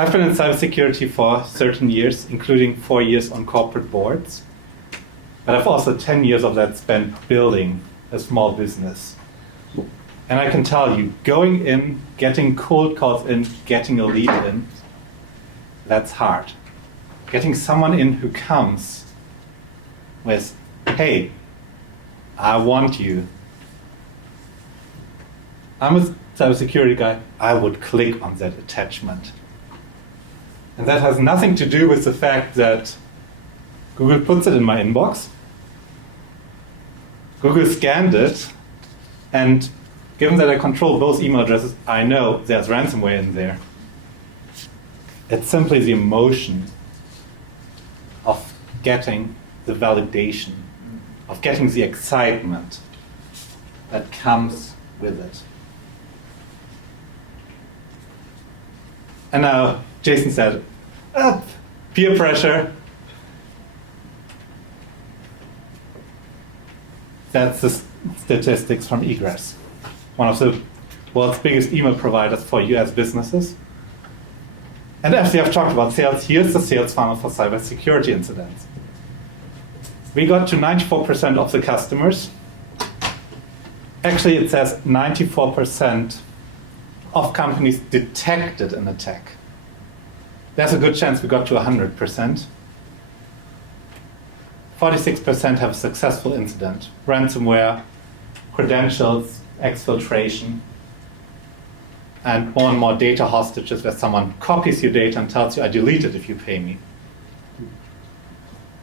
I've been in cybersecurity for 13 years, including 4 years on corporate boards. But I've also 10 years of that spent building a small business. And I can tell you, going in, getting cold calls in, getting a lead in, that's hard. Getting someone in who comes with, hey, I want you. I'm a cybersecurity guy, I would click on that attachment. And that has nothing to do with the fact that Google puts it in my inbox. Google scanned it, and given that I control both email addresses, I know there's ransomware in there. It's simply the emotion of getting the validation, of getting the excitement that comes with it. And now Jason said, peer pressure. That's the statistics from Egress, one of the world's biggest email providers for US businesses. And actually, I've talked about sales. Here's the sales funnel for cybersecurity incidents. We got to 94% of the customers. Actually, it says 94% of companies detected an attack. There's a good chance we got to 100%. 46% have a successful incident. Ransomware, credentials, exfiltration, and more data hostages where someone copies your data and tells you, I delete it if you pay me.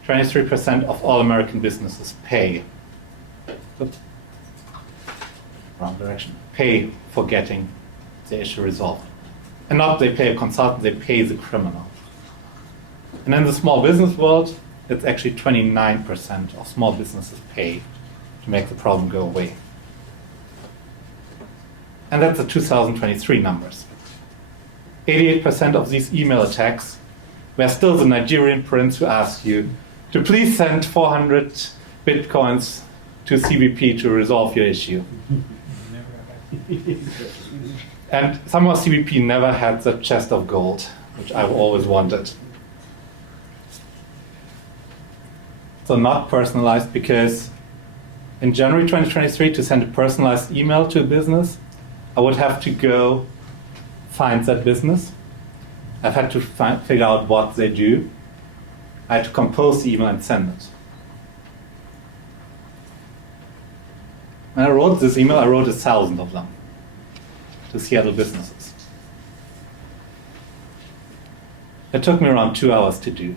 23% of all American businesses pay. Oops. Wrong direction. Pay for getting the issue resolved. And not they pay a consultant, they pay the criminal. And in the small business world, it's actually 29% of small businesses pay to make the problem go away. And that's the 2023 numbers. 88% of these email attacks were still the Nigerian prince who asked you to please send 400 bitcoins to CBP to resolve your issue. And somehow CBP never had the chest of gold, which I've always wanted. So not personalized, because in January 2023, to send a personalized email to a business, I would have to go find that business. I've had to figure out what they do. I had to compose the email and send it. When I wrote this email, I wrote 1,000 of them to Seattle businesses. It took me around 2 hours to do,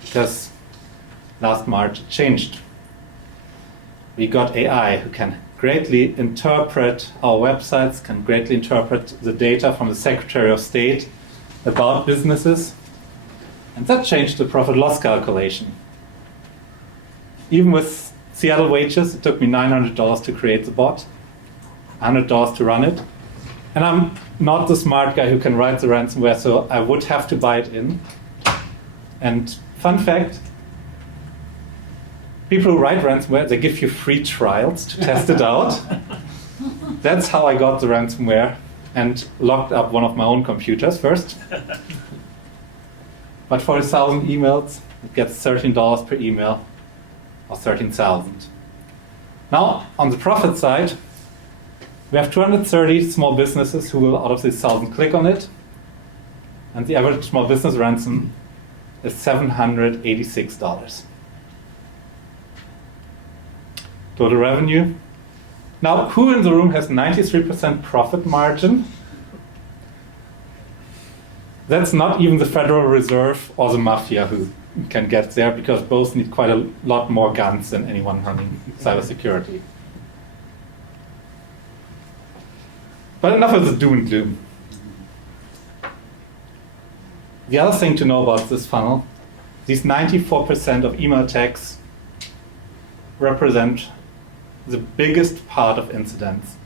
because last March it changed. We got AI who can greatly interpret our websites, can greatly interpret the data from the Secretary of State about businesses, and that changed the profit-loss calculation. Even with Seattle wages, it took me $900 to create the bot, $100 to run it. And I'm not the smart guy who can write the ransomware, so I would have to buy it in. And fun fact, people who write ransomware, they give you free trials to test it out. That's how I got the ransomware and locked up one of my own computers first. But for 1,000 emails, it gets $13 per email, or 13,000. Now, on the profit side, we have 230 small businesses who will, out of these 1,000, click on it. And the average small business ransom is $786. Total revenue. Now, who in the room has 93% profit margin? That's not even the Federal Reserve or the mafia who can get there, because both need quite a lot more guns than anyone running cybersecurity. But enough of the doom and gloom. The other thing to know about this funnel, these 94% of email attacks represent the biggest part of incidents,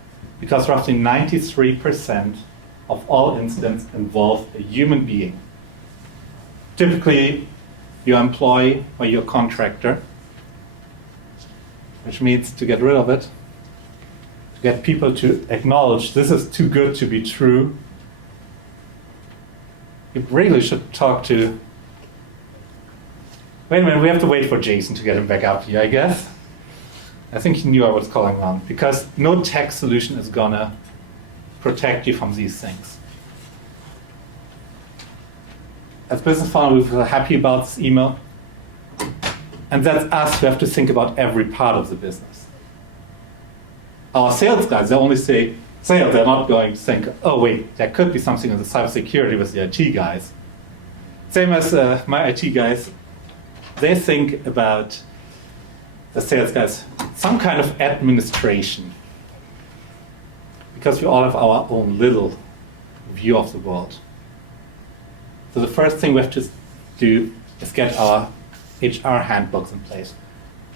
because roughly 93% of all incidents involve a human being. Typically, your employee or your contractor, which means to get rid of it, to get people to acknowledge this is too good to be true, you really should talk to... Wait a minute, we have to wait for Jason to get him back up here, I guess. I think he knew I was calling on, because no tech solution is gonna protect you from these things. As business founders, we were happy about this email. And that's us who have to think about every part of the business. Our sales guys, they only say sales. They're not going to think, oh wait, there could be something in the cybersecurity with the IT guys. Same as my IT guys, they think about the sales guys, some kind of administration. Because we all have our own little view of the world. So the first thing we have to do is get our HR handbooks in place.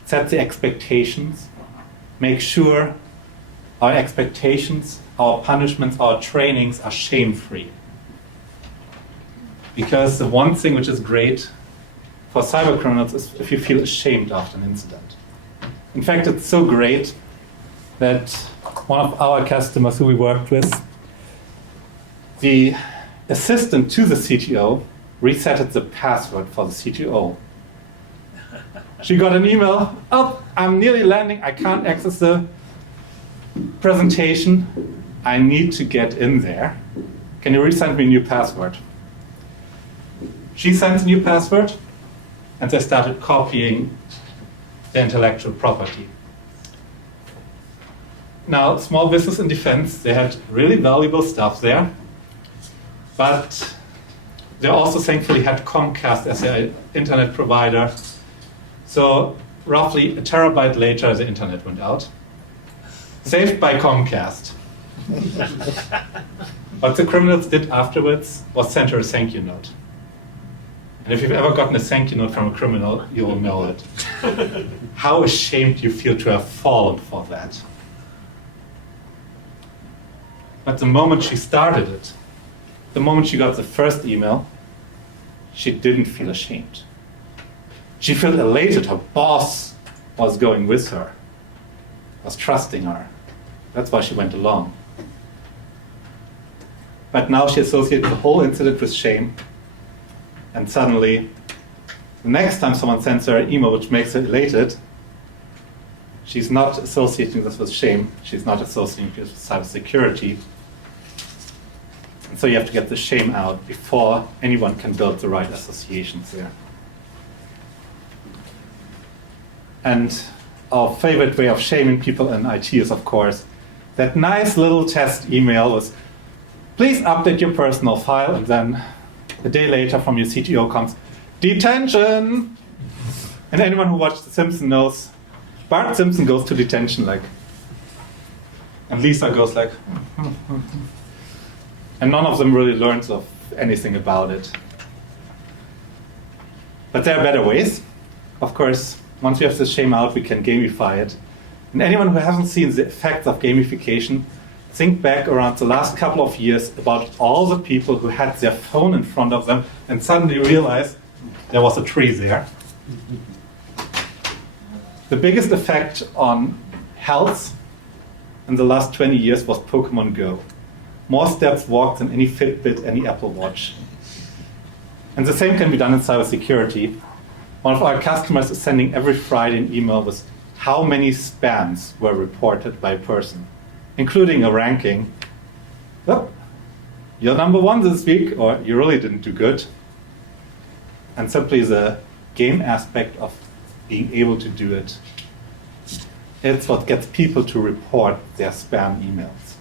Set the expectations. Make sure our expectations, our punishments, our trainings are shame-free. Because the one thing which is great for cyber criminals is if you feel ashamed after an incident. In fact, it's so great that one of our customers who we worked with, the assistant to the CTO resetted the password for the CTO. She got an email, oh, I'm nearly landing, I can't access the presentation. I need to get in there. Can you resend me a new password? She sends a new password, and they started copying the intellectual property. Now, small business in defense, they had really valuable stuff there, but they also thankfully had Comcast as their internet provider. So roughly a terabyte later, the internet went out. Saved by Comcast. What the criminals did afterwards was send her a thank you note. And if you've ever gotten a thank you note from a criminal, you will know it. How ashamed you feel to have fallen for that. But the moment she started it, the moment she got the first email, she didn't feel ashamed. She felt elated. Her boss was going with her, was trusting her. That's why she went along. But now she associates the whole incident with shame. And suddenly, the next time someone sends her an email which makes her elated, she's not associating this with shame. She's not associating this with cybersecurity. And so you have to get the shame out before anyone can build the right associations there. And our favorite way of shaming people in IT is, of course, that nice little test email was, please update your personal file, and then a day later from your CTO comes, detention! And anyone who watched The Simpsons knows Bart Simpson goes to detention and Lisa goes like, and none of them really learns of anything about it. But there are better ways. Of course, once we have the shame out, we can gamify it. And anyone who hasn't seen the effects of gamification, think back around the last couple of years about all the people who had their phone in front of them and suddenly realized there was a tree there. The biggest effect on health in the last 20 years was Pokemon Go. More steps walked than any Fitbit, any Apple Watch. And the same can be done in cybersecurity. One of our customers is sending every Friday an email with how many spams were reported by a person, including a ranking. Oh, you're number one this week, or you really didn't do good. And simply the game aspect of being able to do it. It's what gets people to report their spam emails.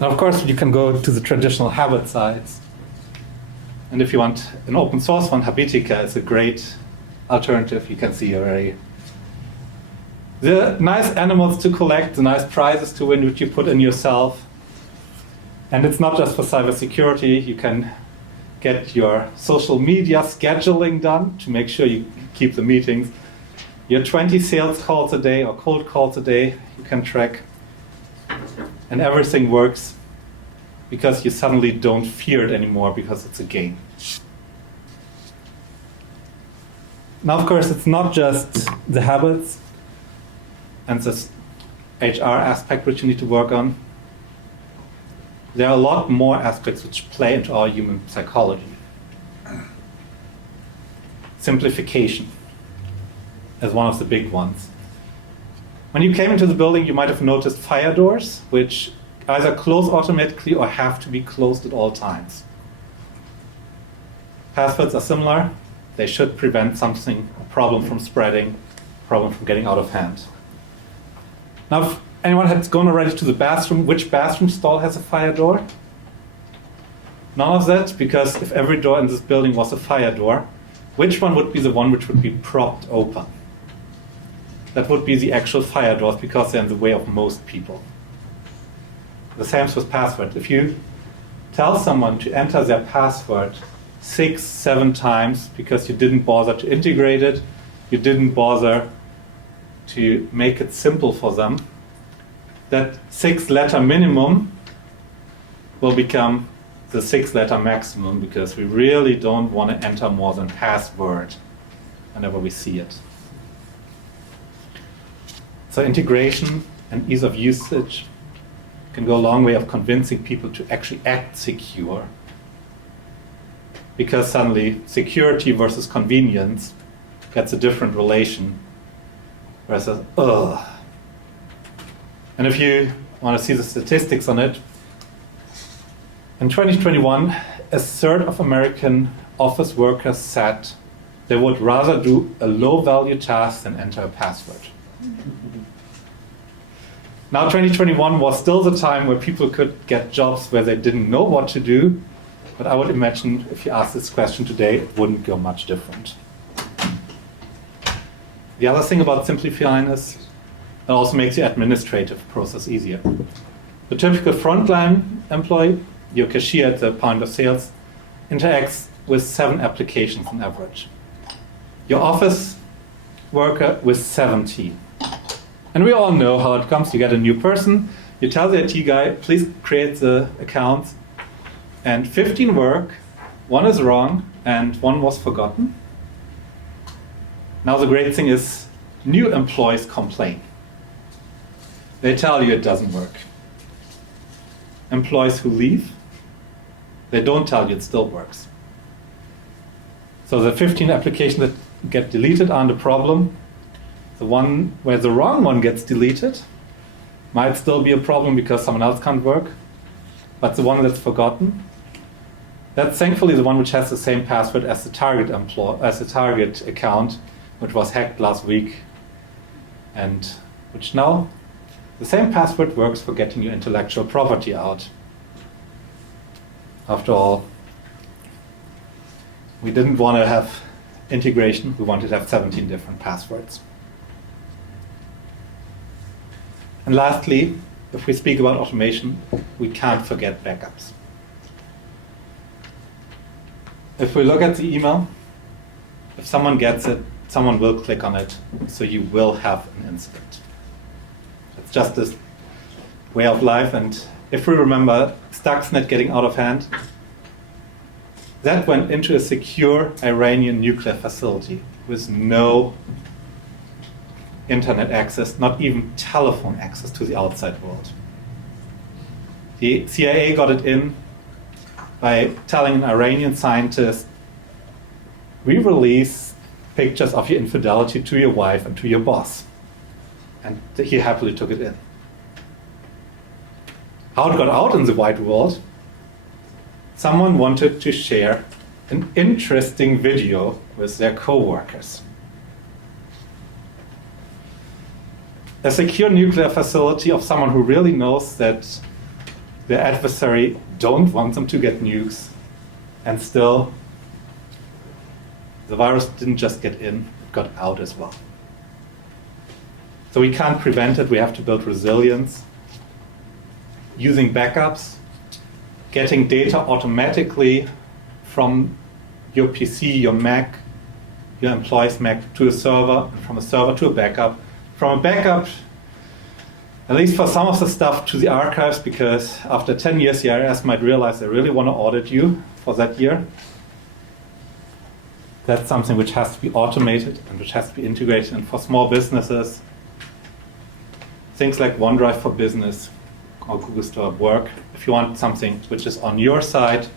Now, of course, you can go to the traditional habit sites. And if you want an open source one, Habitica is a great alternative. You can see already the nice animals to collect, the nice prizes to win, which you put in yourself. And it's not just for cybersecurity. You can get your social media scheduling done to make sure you keep the meetings. Your 20 sales calls a day or cold calls a day, you can track. And everything works because you suddenly don't fear it anymore because it's a game. Now, of course, it's not just the habits and this HR aspect which you need to work on. there are a lot more aspects which play into our human psychology. Simplification is one of the big ones. When you came into the building, you might have noticed fire doors, which either close automatically or have to be closed at all times. Passwords are similar. They should prevent something, a problem from spreading, a problem from getting out of hand. Now, if anyone has gone already to the bathroom, which bathroom stall has a fire door? None of that, because if every door in this building was a fire door, which one would be the one which would be propped open? That would be the actual fire doors, because they're in the way of most people. The same with password. If you tell someone to enter their password 6, 7 times because you didn't bother to integrate it, you didn't bother to make it simple for them, that 6-letter minimum will become the 6-letter maximum, because we really don't want to enter more than password whenever we see it. So integration and ease of usage can go a long way of convincing people to actually act secure, because suddenly security versus convenience gets a different relation versus ugh. And if you want to see the statistics on it, in 2021, a third of American office workers said they would rather do a low-value task than enter a password. Now, 2021 was still the time where people could get jobs where they didn't know what to do, but I would imagine if you ask this question today, it wouldn't go much different. The other thing about simplifying is it also makes the administrative process easier. The typical frontline employee, your cashier at the point of sales, interacts with 7 applications on average. Your office worker with 17. And we all know how it comes. You get a new person, you tell the IT guy, please create the accounts, and 15 work, 1 is wrong, and 1 was forgotten. Now the great thing is, new employees complain. They tell you it doesn't work. Employees who leave, they don't tell you it still works. So the 15 applications that get deleted aren't a problem. The one where the wrong one gets deleted might still be a problem because someone else can't work. But the one that's forgotten, that's thankfully the one which has the same password as the target account, which was hacked last week, and which now the same password works for getting your intellectual property out. After all, we didn't want to have integration, we wanted to have 17 different passwords. And lastly, if we speak about automation, we can't forget backups. If we look at the email, if someone gets it, someone will click on it, so you will have an incident. It's just this way of life, and if we remember Stuxnet getting out of hand, that went into a secure Iranian nuclear facility with no internet access, not even telephone access to the outside world. The CIA got it in by telling an Iranian scientist, we release pictures of your infidelity to your wife and to your boss. And he happily took it in. How it got out in the wide world? Someone wanted to share an interesting video with their coworkers. A secure nuclear facility of someone who really knows that their adversary don't want them to get nukes, and still the virus didn't just get in, it got out as well. So we can't prevent it, we have to build resilience, using backups, getting data automatically from your PC, your Mac, your employee's Mac to a server, and from a server to a backup, from a backup, at least for some of the stuff, to the archives, because after 10 years the IRS might realize they really want to audit you for that year. That's something which has to be automated and which has to be integrated. And for small businesses, things like OneDrive for Business, or Google Store work. If you want something which is on your side,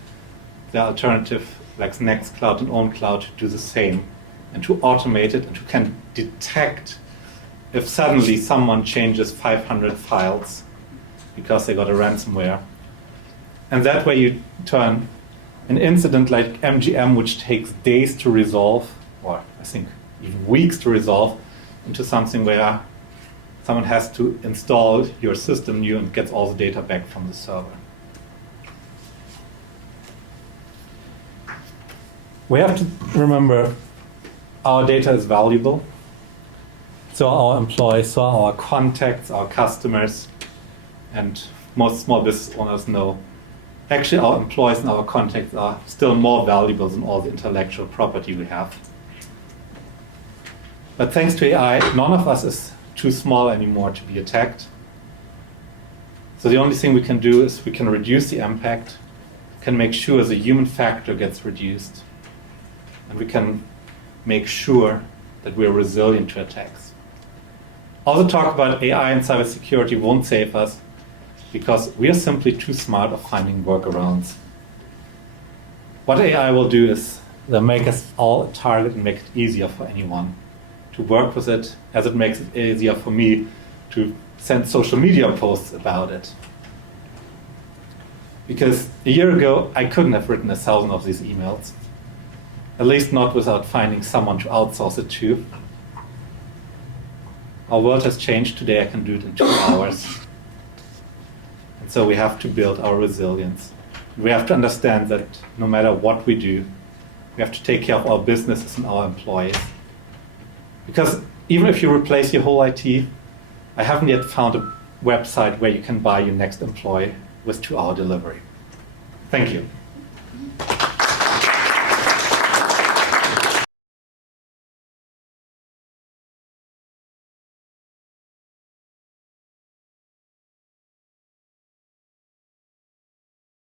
the alternative like Nextcloud and OwnCloud do the same, and to automate it and to can detect if suddenly someone changes 500 files because they got a ransomware. And that way you turn an incident like MGM, which takes days to resolve, or I think even weeks to resolve, into something where someone has to install your system new and gets all the data back from the server. We have to remember our data is valuable. So our employees, so our contacts, our customers, and most small business owners know actually our employees and our contacts are still more valuable than all the intellectual property we have. But thanks to AI, none of us is too small anymore to be attacked. So the only thing we can do is we can reduce the impact, can make sure the human factor gets reduced, and we can make sure that we're resilient to attacks. All the talk about AI and cybersecurity won't save us because we are simply too smart of finding workarounds. What AI will do is they'll make us all a target and make it easier for anyone to work with it, as it makes it easier for me to send social media posts about it. Because a year ago, I couldn't have written 1,000 of these emails. At least not without finding someone to outsource it to. Our world has changed. Today I can do it in 2 hours. And so we have to build our resilience. We have to understand that no matter what we do, we have to take care of our businesses and our employees. Because even if you replace your whole IT, I haven't yet found a website where you can buy your next employee with 2-hour delivery. Thank you.